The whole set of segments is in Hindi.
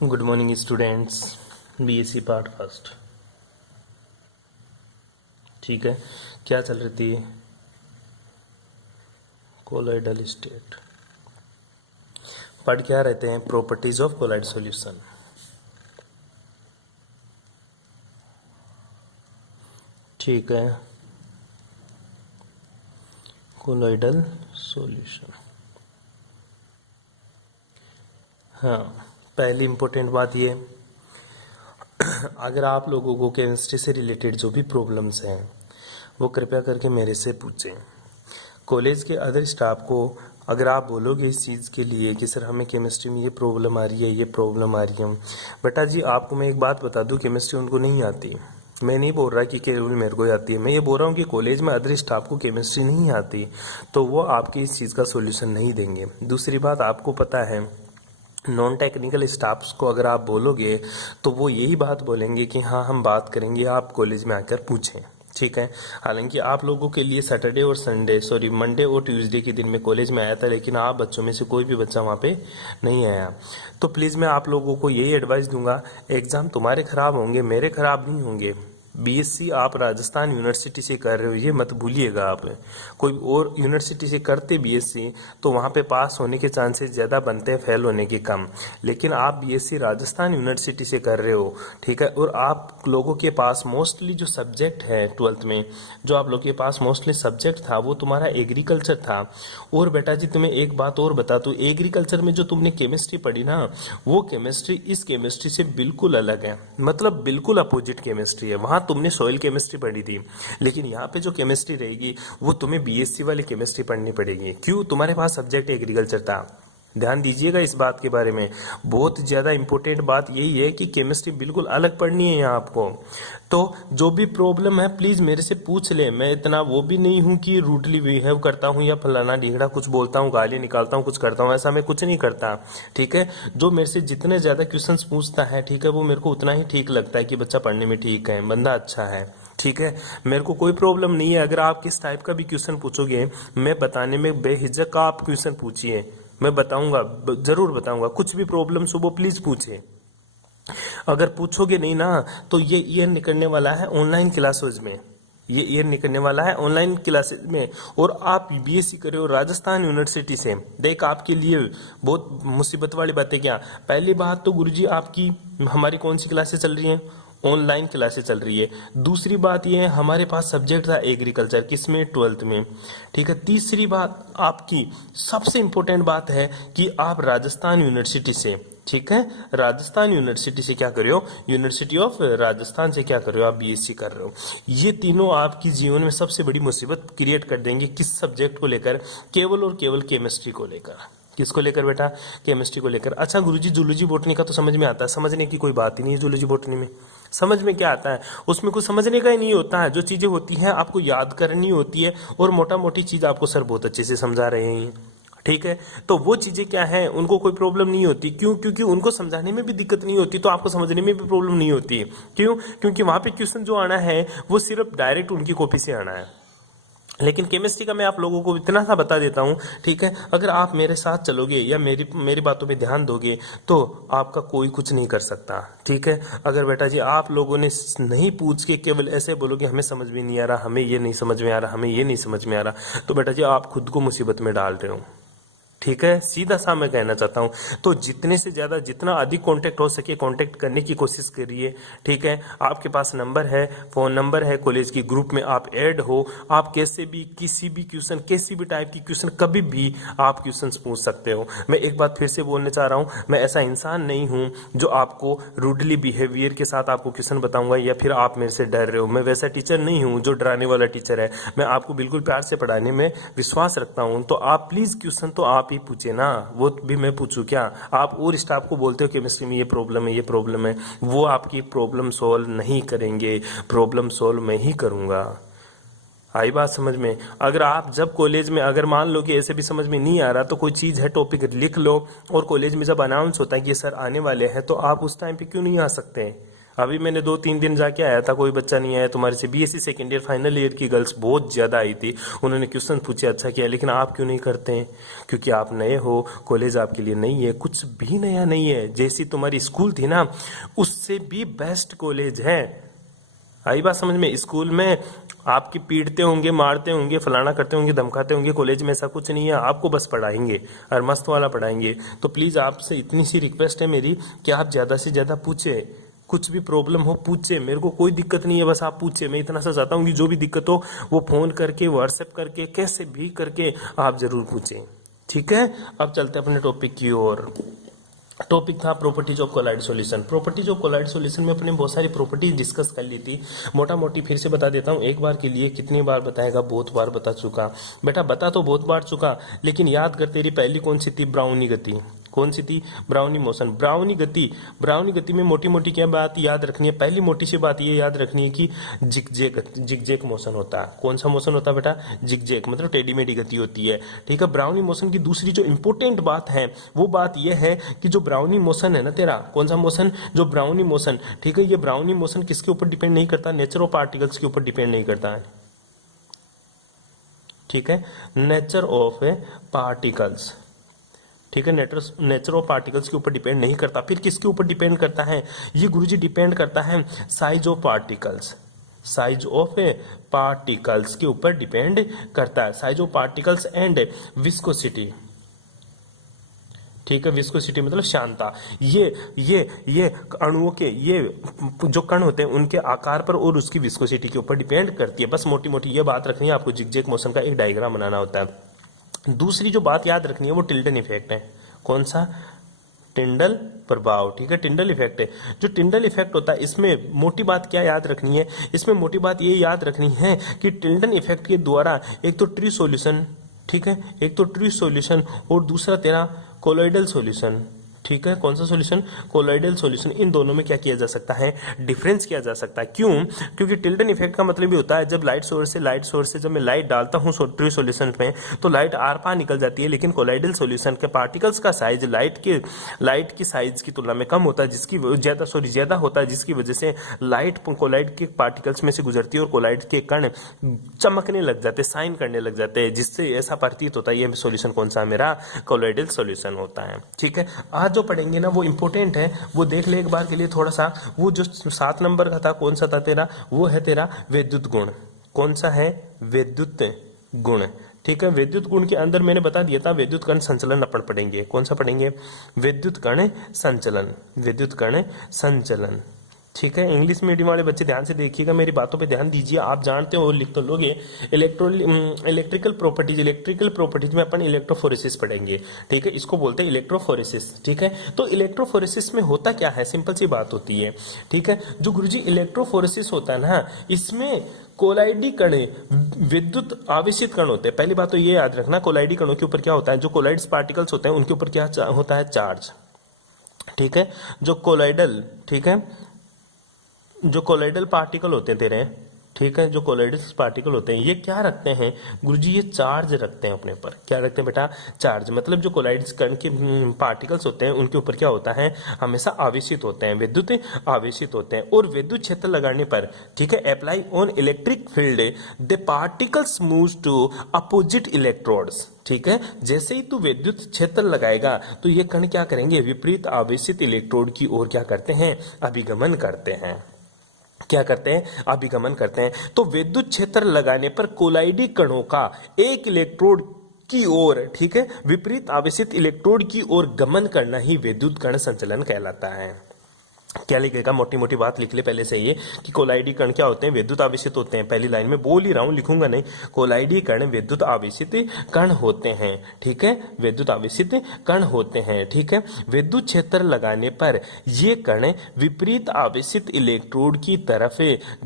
Good morning students. BSc part first. ठीक है, क्या चल रही थी? Colloidal state. पढ़ क्या रहते हैं? Properties of colloid solution. ठीक है, कोलॉइडल सॉल्यूशन। हाँ, पहली इंपॉर्टेंट बात ये, अगर आप लोगों को केमिस्ट्री से रिलेटेड जो भी प्रॉब्लम्स हैं वो कृपया करके मेरे से पूछें। कॉलेज के अदर स्टाफ को अगर आप बोलोगे इस चीज़ के लिए कि सर हमें केमिस्ट्री में ये प्रॉब्लम आ रही है, ये प्रॉब्लम आ रही है, बेटा जी आपको मैं एक बात बता दूं, केमिस्ट्री उनको नहीं आती। मैं नहीं बोल रहा कि केवल मेरे को आती है, मैं ये बोल रहा हूँ कि कॉलेज में अदर स्टाफ को केमिस्ट्री नहीं आती तो वो आपकी इस चीज़ का सोल्यूशन नहीं देंगे। दूसरी बात, आपको पता है नॉन टेक्निकल स्टाफ्स को अगर आप बोलोगे तो वो यही बात बोलेंगे कि हाँ हम बात करेंगे, आप कॉलेज में आकर पूछें। ठीक है, हालांकि आप लोगों के लिए सैटरडे और मंडे और ट्यूसडे के दिन में कॉलेज में आया था, लेकिन आप बच्चों में से कोई भी बच्चा वहाँ पे नहीं आया। तो प्लीज़ मैं आप लोगों को यही एडवाइस दूंगा, एग्ज़ाम तुम्हारे खराब होंगे, मेरे खराब नहीं होंगे। बीएससी आप राजस्थान यूनिवर्सिटी से कर रहे हो, ये मत भूलिएगा। आप कोई और यूनिवर्सिटी से करते बीएससी तो वहाँ पे पास होने के चांसेस ज़्यादा बनते हैं, फेल होने के कम। लेकिन आप बीएससी राजस्थान यूनिवर्सिटी से कर रहे हो, ठीक है, और आप लोगों के पास मोस्टली जो सब्जेक्ट है ट्वेल्थ में, जो आप लोगों के पास मोस्टली सब्जेक्ट था वो तुम्हारा एग्रीकल्चर था। और बेटा जी तुम्हें एक बात और बता दूँ, एग्रीकल्चर में जो तुमने केमिस्ट्री पढ़ी ना, वो केमिस्ट्री इस केमिस्ट्री से बिल्कुल अलग है, मतलब बिल्कुल अपोजिट केमिस्ट्री है। वहाँ तुमने सॉइल केमिस्ट्री पढ़ी थी, लेकिन यहाँ पे जो केमिस्ट्री रहेगी वो तुम्हें बीएससी वाली केमिस्ट्री पढ़नी पड़ेगी। क्यों? तुम्हारे पास सब्जेक्ट एग्रीकल्चर था। ध्यान दीजिएगा इस बात के बारे में, बहुत ज़्यादा इंपॉर्टेंट बात यही है कि केमिस्ट्री बिल्कुल अलग पढ़नी है यहाँ आपको। तो जो भी प्रॉब्लम है प्लीज़ मेरे से पूछ ले। मैं इतना वो भी नहीं हूँ कि रूडली बिहेव करता हूँ या फलाना ढींगड़ा कुछ बोलता हूँ, गाली निकालता हूँ, कुछ करता हूँ, ऐसा मैं कुछ नहीं करता। ठीक है, जो मेरे से जितने ज़्यादा क्वेश्चंस पूछता है, ठीक है, वो मेरे को उतना ही ठीक लगता है कि बच्चा पढ़ने में ठीक है, बंदा अच्छा है। ठीक है, मेरे को कोई प्रॉब्लम नहीं है। अगर आप किस टाइप का भी क्वेश्चन पूछोगे मैं बताने में बेहिचक का, आप क्वेश्चन पूछिए, मैं बताऊंगा, जरूर बताऊंगा। कुछ भी प्रॉब्लम्स हो वो प्लीज पूछिए। अगर पूछोगे नहीं ना तो ये ईयर निकलने वाला है ऑनलाइन क्लासेज में, ये ईयर निकलने वाला है ऑनलाइन क्लासेज में, और आप बीएससी कर रहे हो राजस्थान यूनिवर्सिटी से। देख आपके लिए बहुत मुसीबत वाली बात है क्या? पहली बात तो गुरुजी आपकी हमारी कौन सी क्लासेस चल रही हैं? ऑनलाइन क्लासेस चल रही है। दूसरी बात ये है हमारे पास सब्जेक्ट था एग्रीकल्चर, किसमें? ट्वेल्थ में। ठीक है, तीसरी बात आपकी सबसे इंपॉर्टेंट बात है कि आप राजस्थान यूनिवर्सिटी से, ठीक है, राजस्थान यूनिवर्सिटी से क्या कर रहे हो? यूनिवर्सिटी ऑफ राजस्थान से क्या कर रहे हो? आप बीएससी कर रहे हो। ये तीनों आपकी जीवन में सबसे बड़ी मुसीबत क्रिएट कर देंगे। किस सब्जेक्ट को लेकर? केवल और केवल केमिस्ट्री को लेकर। किसको लेकर बेटा? केमिस्ट्री को लेकर। अच्छा गुरुजी जूलॉजी बॉटनी का तो समझ में आता है, समझने की कोई बात ही नहीं है। जूलॉजी बॉटनी में समझ में क्या आता है? उसमें कुछ समझने का ही नहीं होता है। जो चीजें होती हैं आपको याद करनी होती है, और मोटा मोटी चीज आपको सर बहुत अच्छे से समझा रहे हैं। ठीक है, तो वो चीजें क्या है, उनको कोई प्रॉब्लम नहीं होती। क्यों? क्योंकि उनको समझाने में भी दिक्कत नहीं होती, तो आपको समझने में भी प्रॉब्लम नहीं होती। क्यों? क्योंकि वहां पे क्वेश्चन जो आना है वो सिर्फ डायरेक्ट उनकी कॉपी से आना है। लेकिन केमिस्ट्री का मैं आप लोगों को इतना सा बता देता हूँ, ठीक है, अगर आप मेरे साथ चलोगे या मेरी बातों पे ध्यान दोगे तो आपका कोई कुछ नहीं कर सकता। ठीक है, अगर बेटा जी आप लोगों ने नहीं पूछ के केवल ऐसे बोलोगे हमें समझ में नहीं आ रहा, हमें ये नहीं समझ में आ रहा, हमें ये नहीं समझ में आ रहा, तो बेटा जी आप खुद को मुसीबत में डाल रहे हो। ठीक है, सीधा सा मैं कहना चाहता हूँ। तो जितने से ज्यादा, जितना अधिक कांटेक्ट हो सके कांटेक्ट करने की कोशिश करिए। ठीक है, आपके पास नंबर है, फोन नंबर है, कॉलेज की ग्रुप में आप ऐड हो, आप कैसे भी किसी भी क्वेश्चन, किसी भी टाइप की क्वेश्चन कभी भी आप क्वेश्चन पूछ सकते हो। मैं एक बात फिर से बोलना चाह रहा हूँ, मैं ऐसा इंसान नहीं हूँ जो आपको रूडली बिहेवियर के साथ आपको क्वेश्चन बताऊंगा या फिर आप मेरे से डर रहे हो। मैं वैसा टीचर नहीं हूँ जो डराने वाला टीचर है। मैं आपको बिल्कुल प्यार से पढ़ाने में विश्वास रखता हूँ। तो आप प्लीज क्वेश्चन तो आप ही पूछे ना, वो भी मैं पूछूं क्या? आप और स्टाफ को बोलते हो केमिस्ट्री में ये प्रॉब्लम है, ये प्रॉब्लम है, वो आपकी प्रॉब्लम सॉल्व नहीं करेंगे, प्रॉब्लम सॉल्व मैं ही करूंगा। आई बात समझ में? अगर आप जब कॉलेज में, अगर मान लो कि ऐसे भी समझ में नहीं आ रहा तो कोई चीज है, टॉपिक लिख लो, और कॉलेज में जब अनाउंस होता है कि सर आने वाले हैं तो आप उस टाइम पे क्यों नहीं आ सकते? अभी मैंने 2-3 दिन जाके आया था, कोई बच्चा नहीं आया तुम्हारे से। BSc second year final year की गर्ल्स बहुत ज्यादा आई थी, उन्होंने क्वेश्चन पूछे, अच्छा किया, लेकिन आप क्यों नहीं करते हैं? क्योंकि आप नए हो, कॉलेज आपके लिए नहीं है, कुछ भी नया नहीं है। जैसी तुम्हारी स्कूल थी ना, उससे भी बेस्ट कॉलेज है। आई बात समझ में? स्कूल में आपकी पीटते होंगे, मारते होंगे, फलाना करते होंगे, धमकाते होंगे, कॉलेज में ऐसा कुछ नहीं है, आपको बस पढ़ाएंगे और मस्त वाला पढ़ाएंगे। तो प्लीज आपसे इतनी सी रिक्वेस्ट है मेरी कि आप ज्यादा से ज्यादा पूछे, कुछ भी प्रॉब्लम हो पूछे, मेरे को कोई दिक्कत नहीं है, बस आप पूछे। मैं इतना सा चाहता हूँ कि जो भी दिक्कत हो वो फोन करके, व्हाट्सएप करके, कैसे भी करके आप जरूर पूछें, ठीक है? अब चलते हैं अपने टॉपिक की ओर। टॉपिक था properties of colloid solution. Properties of colloid solution में अपने बहुत सारी प्रॉपर्टीज डिस्कस कर ली थी, मोटा मोटी फिर से बता देता हूँ एक बार के लिए। कितनी बार बताएगा? बहुत बार बता चुका बेटा, बता तो बहुत बार चुका, लेकिन याद कर, तेरी पहली कौन सी थी? ब्राउनी गति। कौन सी थी? Brownie motion. ब्राउनी गति, ब्राउनी गति में मोटी मोटी क्या बात याद रखनी है? पहली मोटी सी बात ये याद रखनी है कि जिगजैग मोशन होता है। कौन सा मोशन होता है बेटा? जिगजैग, मतलब टेढ़ी मेढ़ी गति होती है, ठीक है? ब्राउनी मोशन की दूसरी जो इंपॉर्टेंट बात है वो बात यह है कि जो ब्राउनी मोशन है ना तेरा, कौन सा मोशन? जो ब्राउनी मोशन, ठीक है? ये ब्राउनी मोशन किसके ऊपर डिपेंड नहीं करता? नेचर ऑफ पार्टिकल्स के ऊपर डिपेंड नहीं करता है, ठीक है? नेचर ऑफ पार्टिकल्स, ठीक है? नेचर ऑफ पार्टिकल्स के ऊपर डिपेंड नहीं करता। फिर किसके ऊपर डिपेंड करता है ये गुरुजी? डिपेंड करता है size of particles, size of particles के ऊपर डिपेंड करता है। Size of particles and viscosity, ठीक है? विस्कोसिटी मतलब श्यानता। ये अणुओं के, ये जो कण होते हैं उनके आकार पर और उसकी विस्कोसिटी के ऊपर डिपेंड करती है। बस मोटी मोटी ये बात रखनी है आपको। जिगजैग मोशन का एक डायग्राम बनाना होता है। दूसरी जो बात याद रखनी है वो टिल्टन इफेक्ट है। कौन सा? टिंडल प्रभाव, ठीक है? टिंडल इफेक्ट है। जो टिंडल इफेक्ट होता है, इसमें मोटी बात क्या याद रखनी है? इसमें मोटी बात ये याद रखनी है कि टिल्टन इफेक्ट के द्वारा एक तो ट्री सॉल्यूशन, ठीक है? एक तो ट्री सॉल्यूशन और दूसरा तेरा कोलॉइडल सॉल्यूशन, ठीक है? कौन सा सॉल्यूशन? Colloidal solution. इन दोनों में क्या किया जा सकता है? डिफरेंस किया जा सकता है। क्यों? क्योंकि टिल्टन इफेक्ट का मतलब ये होता है जब लाइट सोर्स से जब मैं लाइट डालता हूं ट्री सॉल्यूशन में तो लाइट आर पार निकल जाती है, लेकिन कोलॉइडल सॉल्यूशन के पार्टिकल्स का साइज लाइट की साइज की तुलना में कम होता है, जिसकी ज्यादा होता है, जिसकी वजह से लाइट कोलाइड के पार्टिकल्स में से गुजरती है और कोलाइड के कण चमकने लग जाते, साइन करने लग जाते हैं, जिससे ऐसा प्रतीत होता है ये सॉल्यूशन कौन सा? मेरा कोलॉइडल सॉल्यूशन होता है, ठीक है? आज जो पढ़ेंगे ना वो इंपॉर्टेंट है, वो देख ले एक बार के लिए थोड़ा सा। वो जो 7 नंबर का था, कौन सा था तेरा? वो है तेरा विद्युत गुण। कौन सा है? विद्युत गुण, ठीक है? विद्युत गुण के अंदर मैंने बता दिया था विद्युत कण संचलन अपन पढ़ेंगे। कौन सा पढ़ेंगे? विद्युत कण संचलन, विद्युत कण संचलन, ठीक है? इंग्लिश मीडियम वाले बच्चे ध्यान से देखिएगा, मेरी बातों पे ध्यान दीजिए। आप जानते हो, लिख तो लोगे। इलेक्ट्रिकल प्रॉपर्टीज में अपन इलेक्ट्रोफोरेसिस पढ़ेंगे, ठीक है? इसको बोलते हैं इलेक्ट्रोफोरेसिस, ठीक है? तो इलेक्ट्रोफोरेसिस में होता क्या है? सिंपल सी बात होती है, ठीक है? जो गुरुजी इलेक्ट्रोफोरेसिस होता है ना, इसमें कोलाइडी कण, विद्युत आवेशित कण होते हैं। पहली बात तो ये याद रखना, कोलाइडी कणों के ऊपर क्या होता है? जो कोलाइड्स पार्टिकल्स होते हैं उनके ऊपर क्या होता है? चार्ज, ठीक है? जो कोलाइडल, ठीक है, जो कोलाइडल पार्टिकल होते हैं तेरे, ठीक है, जो कोलाइडल पार्टिकल होते हैं ये क्या रखते हैं गुरुजी? ये चार्ज रखते हैं अपने ऊपर। क्या रखते हैं बेटा? चार्ज। मतलब जो कोलाइड्स कण के पार्टिकल्स होते हैं उनके ऊपर क्या होता है? हमेशा आवेशित होते हैं, विद्युत आवेशित होते हैं। और विद्युत क्षेत्र लगाने पर, ठीक है, apply on electric field the particles moves to opposite electrodes, ठीक है? जैसे ही तू विद्युत क्षेत्र लगाएगा तो ये कण क्या करेंगे? विपरीत आवेशित इलेक्ट्रोड की ओर क्या करते हैं? अभिगमन करते हैं। क्या करते हैं? अभिगमन करते हैं। तो विद्युत क्षेत्र लगाने पर कोलाइडी कणों का एक इलेक्ट्रोड की ओर, ठीक है, विपरीत आवेशित इलेक्ट्रोड की ओर गमन करना ही विद्युत कण संचलन कहलाता है। क्या लिखेगा? मोटी मोटी बात लिख ले पहले से ये कि कोलाइडी कण क्या होते हैं? विद्युत आवेशित होते हैं। पहली लाइन में बोल ही रहा हूं, लिखूंगा नहीं। कोलाइडी कण विद्युत आवेशित कण होते हैं, ठीक है? विद्युत आवेशित कण होते हैं, ठीक है? विद्युत क्षेत्र लगाने पर ये कण विपरीत आवेशित इलेक्ट्रोड की तरफ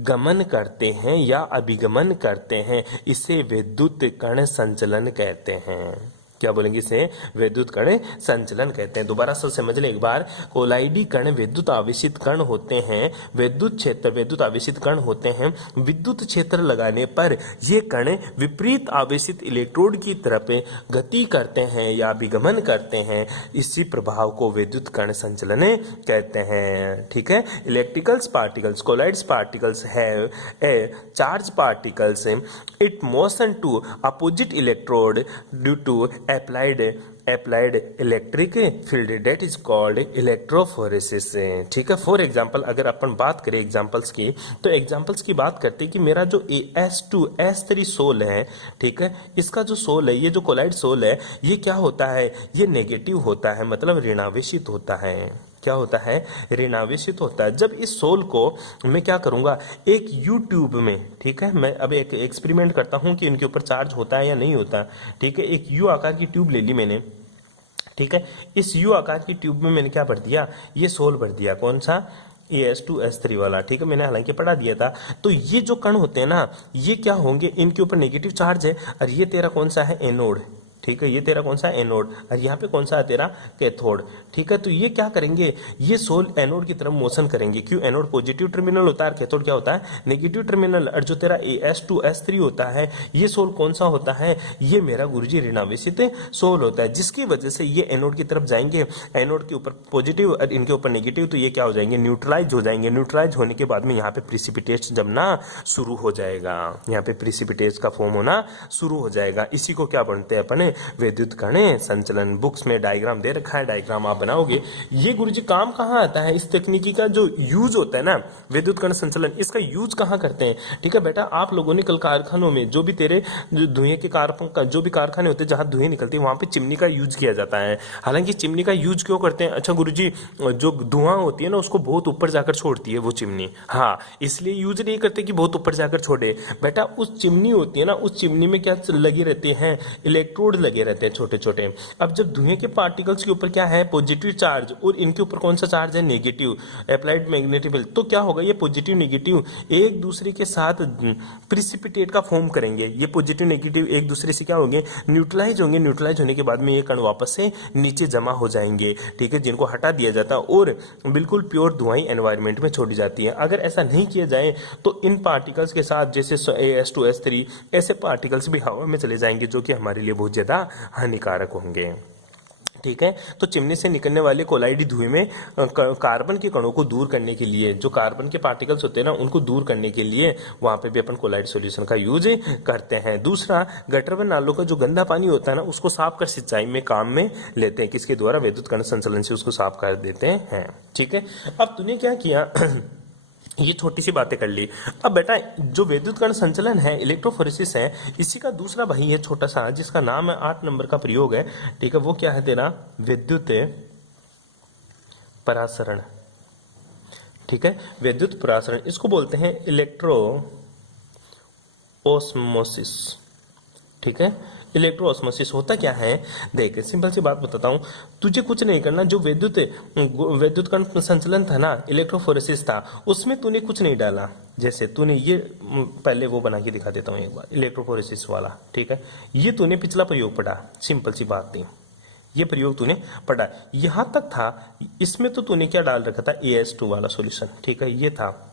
गमन करते हैं या अभिगमन करते हैं। इसे विद्युत कण संचलन कहते हैं। क्या बोलेंगे इसे? विद्युत कण संचलन कहते हैं। दोबारा से समझ लें एक बार, कोलाइडी कण विद्युत आवेशित कण होते हैं। विद्युत आवेशित कण होते हैं। विद्युत क्षेत्र लगाने पर ये कण विपरीत आवेशित इलेक्ट्रोड की तरफ गति करते हैं या विगमन करते हैं। इसी प्रभाव को विद्युत कण संचलन कहते हैं। ठीक है। Electricals particles, colloids particles have a charge particles it motion to opposite electrode due to applied electric field that is called electrophoresis। ठीक है। फॉर एग्जाम्पल अगर अपन बात करें एग्जाम्पल्स की, तो एग्जाम्पल्स की बात करते हैं कि मेरा जो S2S3 सोल है, ठीक है, इसका जो सोल है, ये जो कोलाइड सोल है, ये क्या होता है? ये नेगेटिव होता है, मतलब ऋणावेशित होता है। क्या होता है? ऋणावेशित होता है। जब इस सोल को मैं क्या करूंगा, एक यू ट्यूब में, ठीक है, मैं अब एक एक्सपेरिमेंट करता हूं कि इनके ऊपर चार्ज होता है या नहीं होता। ठीक है। एक यू आकार की ट्यूब ले ली मैंने, ठीक है। इस यू आकार की ट्यूब में मैंने क्या भर दिया? ये सोल भर दिया। कौन सा? S2S3 वाला। ठीक है। मैंने हालांकि पढ़ा दिया था। तो ये जो कण होते हैं ना, ये क्या होंगे? इनके ऊपर नेगेटिव चार्ज है, और ये तेरा कौन सा है? एनोड। ठीक है। ये तेरा कौन सा? एनोड। और यहाँ पे कौन सा है तेरा? कैथोड। ठीक है। तो ये क्या करेंगे? ये सोल एनोड की तरफ मोशन करेंगे। क्यों? एनोड पॉजिटिव टर्मिनल होता है और कैथोड क्या होता है? Negative terminal. और जो तेरा S2S3 होता है, ये सोल कौन सा होता है? ये मेरा गुरुजी ऋणावेशित सोल होता है, जिसकी वजह से ये एनोड की तरफ जाएंगे। एनोड के ऊपर पॉजिटिव और इनके ऊपर नेगेटिव, तो ये क्या हो जाएंगे? न्यूट्रलाइज हो जाएंगे। न्यूट्रलाइज होने के बाद में यहाँ पे प्रिसिपिटेट जमना शुरू हो जाएगा। यहाँ पे प्रिसिपिटेट का फॉर्म होना शुरू हो जाएगा। इसी को क्या बनते हैं अपने? विद्युत कण संचलन। बुक्स में डायग्राम दे रखा है, डायग्राम आप बनाओगे। ये गुरुजी काम कहाँ आता है? इस तकनीकी का जो यूज होता है ना, विद्युत कण संचलन, इसका यूज कहाँ करते हैं? ठीक है बेटा, आप लोगों ने कल कारखानों में जो भी तेरे धुएं के जो भी कारखाने होते हैं जहां धुएं निकलती है, वहां पे चिमनी का यूज किया जाता है। हालांकि चिमनी का यूज क्यों करते हैं? अच्छा गुरुजी, जो धुआं होती है ना, उसको बहुत ऊपर जाकर छोड़ती है वो चिमनी। हाँ, इसलिए यूज नहीं करते कि बहुत ऊपर जाकर छोड़े। बेटा उस चिमनी होती है ना, उस चिमनी में क्या लगे रहते हैं? इलेक्ट्रोड लगे रहते हैं छोटे छोटे। अब जब धुएं के पार्टिकल्स के ऊपर क्या है? पॉजिटिव चार्ज, और इनके ऊपर कौन सा चार्ज है? Negative, applied magnetic field. तो क्या होगा? ये पॉजिटिव नेगेटिव एक दूसरे के साथ प्रिसिपिटेट का फॉर्म करेंगे। ये पॉजिटिव नेगेटिव एक दूसरे से क्या होंगे? न्यूट्रलाइज होंगे। न्यूट्रलाइज होने के बाद में ये कण वापस से नीचे जमा हो जाएंगे। ठीक है, जिनको हटा दिया जाता है और बिल्कुल प्योर धुआं एनवायरमेंट में छोड़ी जाती है। अगर ऐसा नहीं किया जाए तो इन पार्टिकल्स के साथ, जैसे S2S3, ऐसे पार्टिकल्स भी हवा में चले जाएंगे, जो कि हमारे लिए बहुत ज्यादा हानिकारक होंगे। ठीक है। तो चिमनी से निकलने वाले कोलाइडी धुएं में कार्बन के कणों को दूर करने के लिए, जो कार्बन के पार्टिकल्स होते हैं ना, उनको दूर करने के लिए वहां पे भी अपन कोलाइड सॉल्यूशन का यूज करते हैं। दूसरा, गटर व नालों का जो गंदा पानी होता है ना, उसको साफ कर सिंचाई में काम में लेते हैं। किसके द्वारा? विद्युत कण संचलन से उसको साफ कर देते हैं। ठीक है। अब तूने क्या किया? ये छोटी सी बातें कर ली। अब बेटा जो विद्युत कण संचलन है, इलेक्ट्रोफोरेसिस है, इसी का दूसरा भाई है छोटा सा, जिसका नाम है 8 नंबर का प्रयोग है। ठीक है। वो क्या है तेरा? विद्युत परासरण। ठीक है। विद्युत परासरण, इसको बोलते हैं इलेक्ट्रो ओस्मोसिस। ठीक है। इलेक्ट्रोऑस्मोसिस होता क्या है? देख, सिंपल सी बात बताता हूँ, तुझे कुछ नहीं करना। जो विद्युत कण संचलन था ना, इलेक्ट्रोफोरेसिस था, उसमें तूने कुछ नहीं डाला। जैसे तूने ये पहले वो बना के दिखा देता हूँ एक बार, इलेक्ट्रोफोरेसिस वाला। ठीक है। ये तूने पिछला प्रयोग पढ़ा, सिंपल सी बात थी, ये प्रयोग तूने पढ़ा, यहां तक था। इसमें तो तूने क्या डाल रखा था? AS2 वाला सॉल्यूशन। ठीक है, ये था।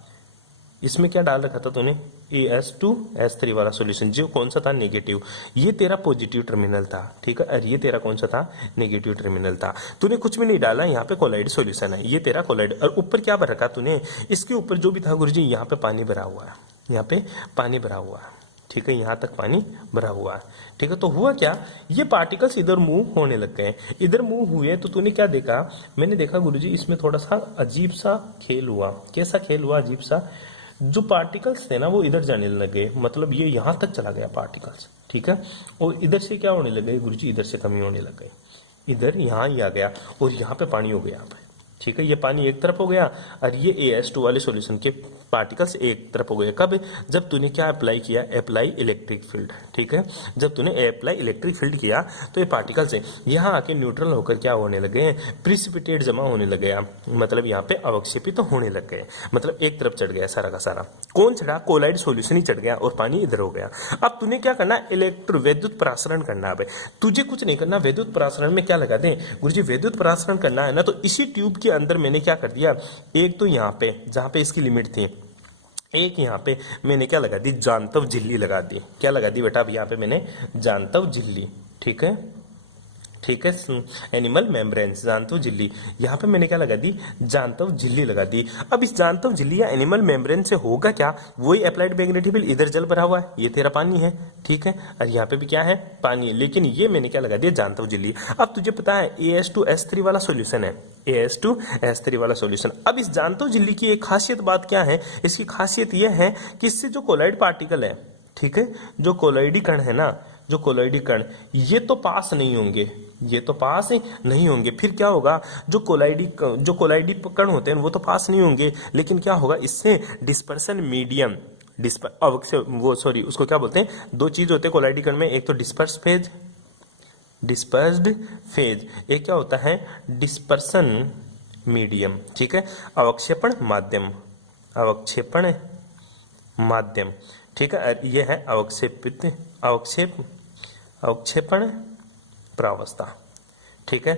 इसमें क्या डाल रखा था तूने? AS2S3 वाला सॉल्यूशन, जो कौन सा था? नेगेटिव। ये तेरा पॉजिटिव टर्मिनल था। ठीक है। और ये तेरा कौन सा था? नेगेटिव टर्मिनल था। तूने कुछ भी नहीं डाला, यहाँ पे कोलाइड सॉल्यूशन है, ये तेरा कोलाइड। और ऊपर क्या भर रखा तूने? इसके ऊपर जो भी था गुरुजी, यहाँ पे पानी भरा हुआ है, यहाँ पे पानी भरा हुआ है। ठीक है, यहाँ तक पानी भरा हुआ है। ठीक है। तो हुआ क्या? ये पार्टिकल्स इधर मूव होने लग गए। इधर मूव हुए तो तूने क्या देखा? मैंने देखा गुरुजी, इसमें थोड़ा सा अजीब सा खेल हुआ। कैसा खेल हुआ? अजीब सा। जो पार्टिकल्स थे ना, वो इधर जाने लगे, मतलब ये यहां तक चला गया पार्टिकल्स। ठीक है। और इधर से क्या होने लगे गुरुजी? इधर से कमी होने लग गई। इधर यहाँ ही आ गया और यहाँ पे पानी हो गया। ठीक है। ये पानी एक तरफ हो गया और ये AS2 वाले सॉल्यूशन के पार्टिकल्स एक तरफ हो गए। कब? जब तूने क्या अप्लाई किया, अप्लाई इलेक्ट्रिक फील्ड, ठीक है। जब तूने अप्लाई इलेक्ट्रिक फील्ड किया तो ये पार्टिकल्स है यहाँ आके न्यूट्रल होकर क्या होने लगे हैं, प्रिसिपिटेट जमा होने लग गया, मतलब यहाँ पे अवक्षेपित तो होने लग गए, मतलब एक तरफ चढ़ गया सारा का सारा। कौन चढ़ा? कोलाइड सॉल्यूशन ही चढ़ गया और पानी इधर हो गया। अब तूने क्या करना, विद्युत परासरण करना है। तुझे कुछ नहीं करना, विद्युत परासरण में क्या लगा दें गुरुजी, विद्युत परासरण करना है ना, तो इसी ट्यूब के अंदर मैंने क्या कर दिया, एक तो यहाँ पे जहाँ पे इसकी लिमिट थी, एक यहाँ पे मैंने क्या लगा दी, जांतव झिल्ली लगा दी। क्या लगा दी बेटा? अब यहाँ पे मैंने जांतव झिल्ली, ठीक है, ठीक है, एनिमल मेम्ब्रेन्स, जांतव झिल्ली, यहाँ पे मैंने क्या लगा दी, जांतव झिल्ली लगा दी। अब इस जांतव झिल्ली या एनिमल मेम्ब्रेन से होगा क्या, वही अप्लाइड मैग्नेटिक फील्ड, इधर जल भरा हुआ है, ये तेरा पानी है, ठीक है, और यहाँ पे भी क्या है, पानी है, लेकिन ये मैंने क्या लगा दिया, जांतव झिल्ली। अब तुझे पता है AS2S3 वाला सोल्यूशन है, AS2S3 वाला सोल्यूशन। अब इस जांतव झिल्ली की एक खासियत बात क्या है, इसकी खासियत यह है कि इससे जो कोलाइड पार्टिकल है, ठीक है, जो कोलाइडी कण है ना, जो कोलाइडी कण, ये तो पास नहीं होंगे, ये तो पास नहीं होंगे। फिर क्या होगा, जो कोलाइडी कण होते हैं वो तो पास नहीं होंगे, लेकिन क्या होगा, इससे डिस्पर्सन मीडियम, उसको क्या बोलते हैं, दो चीज होते हैं कोलाइडी कण में, एक तो डिस्पर्स्ड फेज, एक क्या होता है, डिस्पर्सन मीडियम, ठीक है, अवक्षेपण माध्यम, ठीक है, ये है अवक्षेपण प्रावस्था, ठीक है,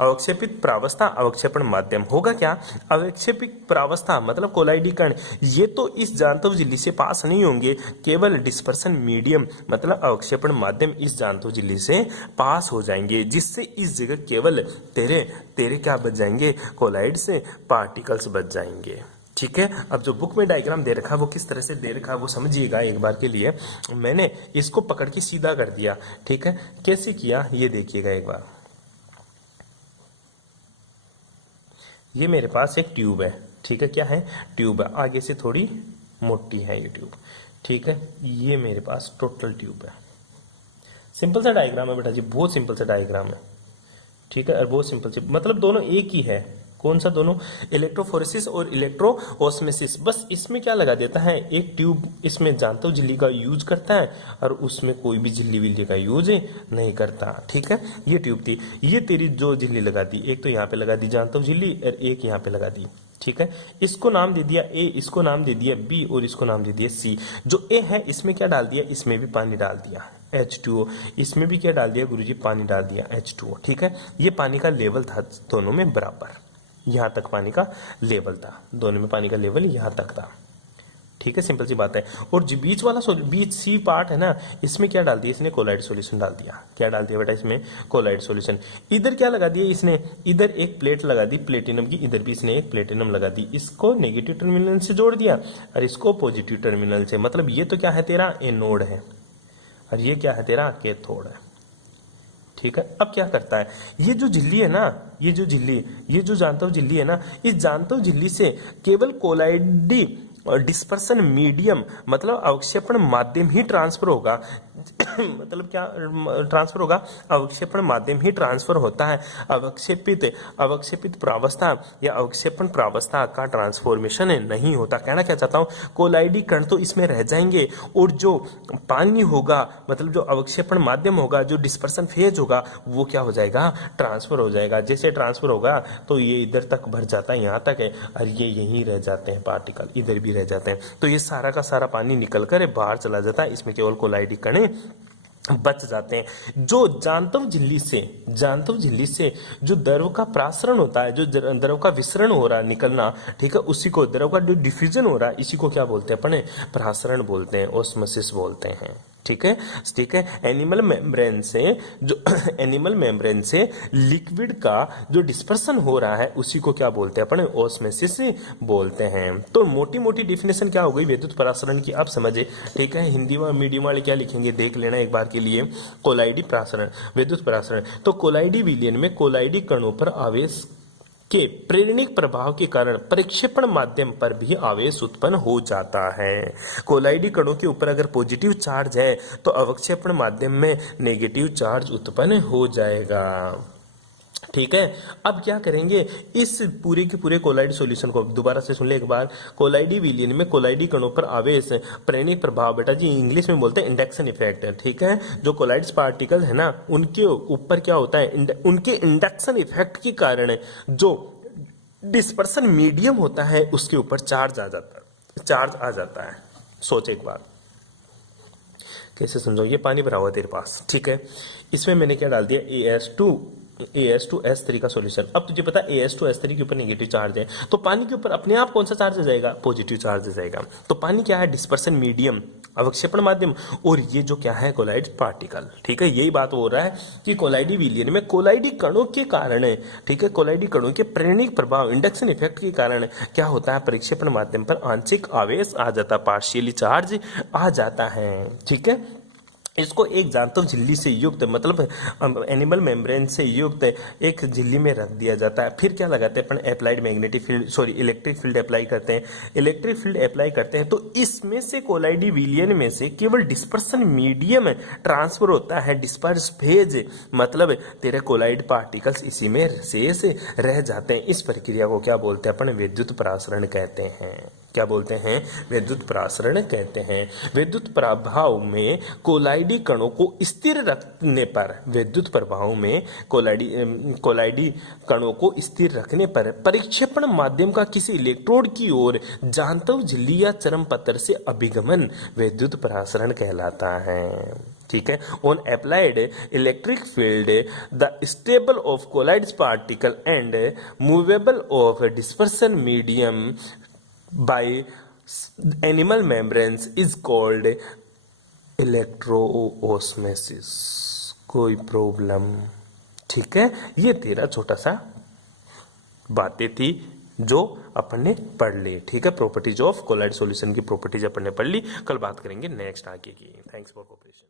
अवक्षेपित प्रावस्था, अवक्षेपण माध्यम। होगा क्या, अवक्षेपित प्रावस्था मतलब कोलाइडी कण, ये तो इस जांतव झिल्ली से पास नहीं होंगे, केवल डिस्पर्सन मीडियम मतलब अवक्षेपण माध्यम इस जांतव झिल्ली से पास हो जाएंगे, जिससे इस जगह केवल तेरे क्या बच जाएंगे, कोलाइड से पार्टिकल्स बच जाएंगे, ठीक है। अब जो बुक में डायग्राम दे रखा है वो किस तरह से दे रखा है वो समझिएगा एक बार के लिए। मैंने इसको पकड़ के सीधा कर दिया, ठीक है, कैसे किया ये देखिएगा एक बार। ये मेरे पास एक ट्यूब है, ठीक है, क्या है, ट्यूब है, आगे से थोड़ी मोटी है ये ट्यूब, ठीक है, ये मेरे पास टोटल ट्यूब है। सिंपल सा डायग्राम है बेटा जी, बहुत सिंपल सा डायग्राम है, ठीक है, और बहुत सिंपल से मतलब दोनों एक ही है। कौन सा दोनों, इलेक्ट्रोफोरेसिस और इलेक्ट्रोऑस्मोसिस। बस इसमें क्या लगा देता है, एक ट्यूब इसमें जांतव झिल्ली का यूज करता है और उसमें कोई भी झिल्ली विल्ली का यूज नहीं करता, ठीक है। ये ट्यूब थी, ये तेरी जो झिल्ली लगा दी, एक तो यहाँ पे लगा दी जांतव झिल्ली और एक यहाँ पे लगा दी, ठीक है, इसको नाम दे दिया A, इसको नाम दे दिया B और इसको नाम दे दिया C। जो A है इसमें क्या डाल दिया, इसमें भी पानी डाल दिया H2O, इसमें भी क्या डाल दिया गुरुजी, पानी डाल दिया H2O, ठीक है। ये पानी का लेवल था दोनों में बराबर, यहाँ तक पानी का लेवल था, दोनों में पानी का लेवल यहाँ तक था, ठीक है, सिंपल सी बात है। और जो बीच वाला बीच सी पार्ट है ना, इसमें क्या डाल दिया इसने, कोलाइड सॉल्यूशन डाल दिया। क्या डाल दिया बेटा इसमें, कोलाइड सॉल्यूशन। इधर क्या लगा दिया इसने, इधर एक प्लेट लगा दी प्लेटिनम की, इधर भी इसने एक प्लेटिनम लगा दी, इसको नेगेटिव टर्मिनल से जोड़ दिया और इसको पॉजिटिव टर्मिनल से, मतलब ये तो क्या है तेरा एनोड है और ये क्या है तेरा कैथोड है, ठीक है। अब क्या करता है, ये जो झिल्ली है ना, ये जो जांतव झिल्ली है ना, इस जांतव झिल्ली से केवल कोलाइडी और डिस्पर्सन मीडियम मतलब अवक्षेपण माध्यम ही ट्रांसफर होगा मतलब क्या ट्रांसफर होगा, अवक्षेपण माध्यम ही ट्रांसफर होता है। अवक्षेपित प्रावस्था या अवक्षेपण प्रावस्था का ट्रांसफॉर्मेशन नहीं होता। कहना क्या चाहता हूँ, कोलाइडी कण तो इसमें रह जाएंगे और जो पानी होगा मतलब जो अवक्षेपण माध्यम होगा, जो डिस्पर्सन फेज होगा, वो क्या हो जाएगा, ट्रांसफर हो जाएगा। जैसे ट्रांसफर होगा तो ये इधर तक भर जाता है, यहाँ तक है, और ये यहीं रह जाते हैं पार्टिकल, इधर भी रह जाते हैं, तो ये सारा का सारा पानी निकल कर बाहर चला जाता है, इसमें केवल कोलाइडी कण बच जाते हैं। जो जांतव झिल्ली से जो द्रव का प्रासरण होता है, जो द्रव का विसरण हो रहा है, निकलना, ठीक है, उसी को द्रव का जो डिफ्यूजन हो रहा है, इसी को क्या बोलते हैं अपने, प्रासरण बोलते हैं, ऑस्मोसिस बोलते हैं, ठीक है, ठीक है। एनिमल मेम्ब्रेन से लिक्विड का जो डिस्पर्सन हो रहा है उसी को क्या बोलते हैं अपने, ऑस्मोसिस बोलते हैं। तो मोटी मोटी डिफिनेशन क्या हो गई विद्युत परासरण की, आप समझे, ठीक है। हिंदी में मीडियम वाले क्या लिखेंगे देख लेना एक बार के लिए, कोलाइडी प्रासरण, विद्युत परासरण। तो कोलाइडी विलयन में कोलाइडी कणों पर आवेश के प्रेरणिक प्रभाव के कारण प्रक्षेपण माध्यम पर भी आवेश उत्पन्न हो जाता है। कोलाइडी कणों के ऊपर अगर पॉजिटिव चार्ज है तो अवक्षेपण माध्यम में नेगेटिव चार्ज उत्पन्न हो जाएगा, ठीक है। अब क्या करेंगे, इस पूरे के पूरे कोलाइड सॉल्यूशन को दोबारा से सुन ले एक बार। कोलाइडी विलयन में कोलाइडी कणों पर आवेश प्रेरणिक प्रभाव, बेटा जी इंग्लिश में बोलते हैं इंडक्शन इफेक्ट, ठीक है। जो कोलाइड्स पार्टिकल है ना, उनके ऊपर क्या होता है, उनके इंडक्शन इफेक्ट के कारण जो डिस्पर्सन मीडियम होता है उसके ऊपर चार्ज आ जाता है। सोच एक बार, कैसे समझो, ये पानी भरा हुआ तेरे पास, ठीक है। इसमें मैंने क्या डाल दिया, AS2S3 का सॉल्यूशन। अब तुझे पता है AS2S3 के ऊपर नेगेटिव चार्ज है, तो पानी के ऊपर अपने आप कौन सा चार्ज आ जाएगा, पॉजिटिव चार्ज आ जाएगा। तो पानी क्या है, डिस्पर्सन मीडियम, अवक्षेपण माध्यम, और ये जो क्या है, कोलाइड पार्टिकल, ठीक है। यही बात हो रहा है कि कोलाइडी विलयन में कोलाइडी कणों के कारण, ठीक है, कोलाइडी कणों के प्रेरणिक प्रभाव, इंडक्शन इफेक्ट के कारण क्या होता है, परिक्षेपण माध्यम पर आंशिक आवेश आ जाता, पार्शियली चार्ज आ जाता है, ठीक है। इसको एक जांतव झिल्ली से युक्त, मतलब एनिमल मेम्ब्रेन से युक्त एक झिल्ली में रख दिया जाता है। फिर क्या लगाते हैं अपन, applied magnetic field, sorry electric field apply करते हैं। इलेक्ट्रिक फील्ड अप्लाई करते हैं तो इसमें से कोलाइडी विलयन में से केवल डिस्पर्सन मीडियम ट्रांसफर होता है, डिस्पर्स फेज, मतलब तेरे कोलाइड पार्टिकल्स इसी में शेष रह जाते हैं। इस प्रक्रिया को क्या बोलते हैं अपन, विद्युत परासरण कहते हैं। क्या बोलते हैं, विद्युत परासरण कहते हैं। विद्युत प्रभाव में कोलाइडी कणों को स्थिर रखने पर, विद्युत प्रभाव में कोलाइडी कणों को स्थिर रखने पर परिक्षेपण माध्यम का किसी इलेक्ट्रोड की ओर जांतव झिल्ली या चरमपत्र से अभिगमन विद्युत परासरण कहलाता है, ठीक है। On applied electric field the stable of colloids particle and movable of dispersion medium by animal membranes is called इलेक्ट्रोओस्मोसिस। कोई प्रॉब्लम, ठीक है। ये तेरा छोटा सा बातें थी जो अपन ने पढ़ ली, ठीक है। प्रॉपर्टीज ऑफ कोलाइड सॉल्यूशन की प्रॉपर्टीज अपन ने पढ़ ली, कल बात करेंगे नेक्स्ट आगे की। Thanks for cooperation.